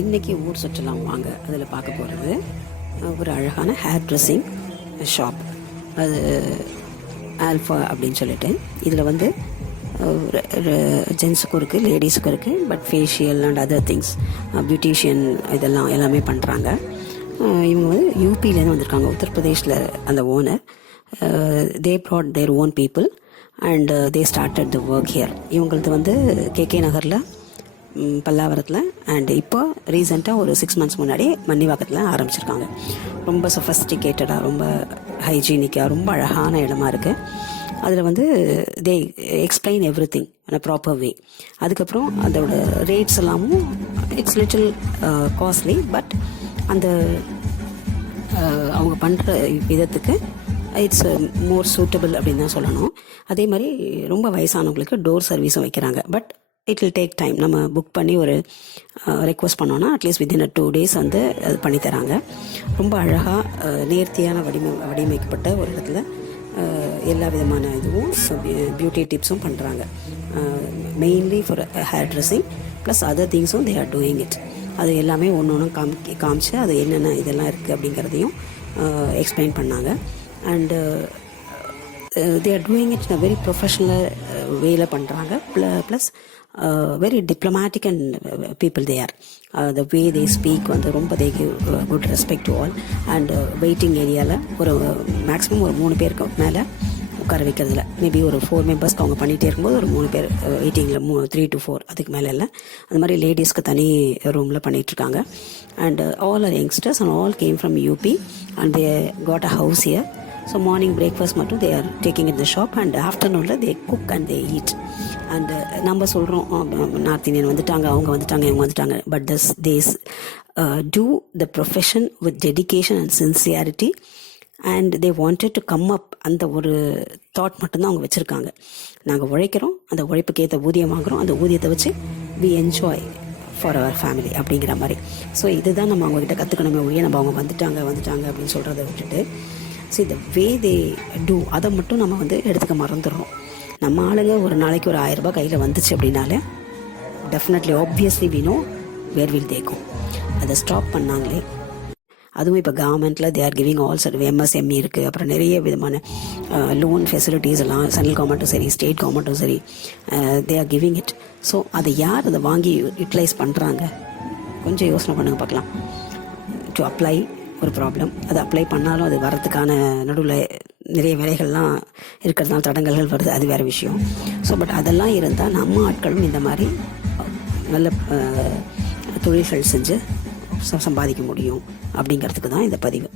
இன்றைக்கி ஊர் சுற்றலாம் வாங்க அதில் பார்க்க போகிறது ஒரு அழகான ஹேர் ட்ரெஸ்ஸிங் ஷாப். அது ஆல்ஃபா அப்படின்னு சொல்லிட்டு இதில் வந்து ஜென்ஸுக்கும் இருக்குது, லேடிஸுக்கும் இருக்குது. But facial and other things, beautician இதெல்லாம் எல்லாமே பண்ணுறாங்க. இவங்க வந்து யூபியிலேருந்து வந்திருக்காங்க, உத்தரப்பிரதேஷில் அந்த owner. They brought their own people and they started the work here. இவங்களது வந்து கேகே நகரில், பல்லாவரத்தில், அண்ட் இப்போ ரீசெண்டாக ஒரு 6 months முன்னாடி மன்னிவாக்கத்தில் ஆரம்பிச்சிருக்காங்க. ரொம்ப சொஃபஸ்டிகேட்டடாக, ரொம்ப ஹைஜீனிக்காக, ரொம்ப அழகான இடமா இருக்குது. அதில் வந்து தே explain every thing in a proper way. அதுக்கப்புறம் அதோட ரேட்ஸ் எல்லாமும் இட்ஸ் லிட்டில் காஸ்ட்லி, பட் அந்த அவங்க பண்ணுற விதத்துக்கு இட்ஸ் மோர் சூட்டபிள் அப்படின்னு தான் சொல்லணும். அதே மாதிரி ரொம்ப வயசானவங்களுக்கு டோர் சர்வீஸும் வைக்கிறாங்க. But it will take time. நம்ம புக் பண்ணி ஒரு ரெக்வஸ்ட் பண்ணோன்னா அட்லீஸ்ட் வித்தின் 2 days வந்து அது பண்ணித்தராங்க. ரொம்ப அழகாக நேர்த்தியான வடிவமைக்கப்பட்ட ஒரு இடத்துல எல்லா விதமான இதுவும் பியூட்டி டிப்ஸும் பண்ணுறாங்க. Mainly for hair dressing plus other திங்ஸும் தே ஆர் டூயிங் இட். அது எல்லாமே ஒன்று ஒன்று காமிச்சு அது என்னென்ன இதெல்லாம் இருக்குது அப்படிங்கிறதையும் எக்ஸ்பிளைன் பண்ணாங்க. And they are doing it in a very professional வேல பண்ணுறாங்க. Plus very diplomatic and people they are. The way they speak வந்து ரொம்ப they give good respect to all. And waiting ஏரியாவில் ஒரு மேக்ஸிமம் ஒரு 3 பேருக்கு மேலே உட்கார வைக்கிறதுல, மேபி ஒரு 4 members அவங்க பண்ணிகிட்டே இருக்கும்போது ஒரு 3 பேர் வெயிட்டிங்கில் 3 to 4 அதுக்கு மேலே இல்லை. அந்த மாதிரி லேடிஸ்க்கு தனி ரூமில் பண்ணிகிட்ருக்காங்க. And all are youngsters and all came from UP and they got a house here. So morning breakfast மட்டும் they are taking in the shop and ஆஃப்டர்நூனில் they cook and they eat. And நம்ம சொல்கிறோம் north Indian வந்துட்டாங்க, அவங்க வந்துட்டாங்க, இவங்க வந்துட்டாங்க. But these do the profession with dedication and sincerity and they wanted to come up. அந்த ஒரு தாட் மட்டும்தான் அவங்க வச்சுருக்காங்க. நாங்கள் உழைக்கிறோம், அந்த உழைப்புக்கு ஏற்ற ஊதியம் வாங்குகிறோம், அந்த ஊதியத்தை வச்சு we enjoy for our family அப்படிங்கிற மாதிரி. ஸோ இதுதான் நம்ம அவங்ககிட்ட கற்றுக்கணுமே ஒழிய நம்ம அவங்க வந்துட்டாங்க அப்படின்னு சொல்கிறத விட்டுட்டு ஸோ இந்த வே தே டூ அதை மட்டும் நம்ம வந்து எடுத்துக்க மறந்துடுறோம். நம்ம ஆளுங்க ஒரு நாளைக்கு ஒரு 1000 ரூபாய் கையில் வந்துச்சு அப்படின்னாலே definitely obviously we know where will they go. அதை ஸ்டாப் பண்ணாங்களே. அதுவும் இப்போ கவர்மெண்ட்டில் they are giving all serve MSME இருக்குது. அப்புறம் நிறைய விதமான லோன் ஃபெசிலிட்டிஸ் எல்லாம் சென்ட்ரல் கவர்மெண்ட்டும் சரி, ஸ்டேட் கவர்மெண்ட்டும் சரி, தே ஆர் கிவிங் இட். ஸோ அதை யார் அதை வாங்கி யூட்டிலைஸ் பண்ணுறாங்க? கொஞ்சம் யோசனை பண்ணுங்க பார்க்கலாம். டு அப்ளை ஒரு ப்ராப்ளம், அது அப்ளை பண்ணாலும் அது வரதுக்கான நடுவில் நிறைய வேலைகள்லாம் இருக்கிறதுனால தடங்கல்கள் வருது, அது வேறு விஷயம். ஸோ பட் அதெல்லாம் இருந்தால் நம்ம ஆட்களும் இந்த மாதிரி நல்ல தொழில்கள் செஞ்சு சம்பாதிக்க முடியும் அப்படிங்கிறதுக்கு தான் இந்த பதிவு.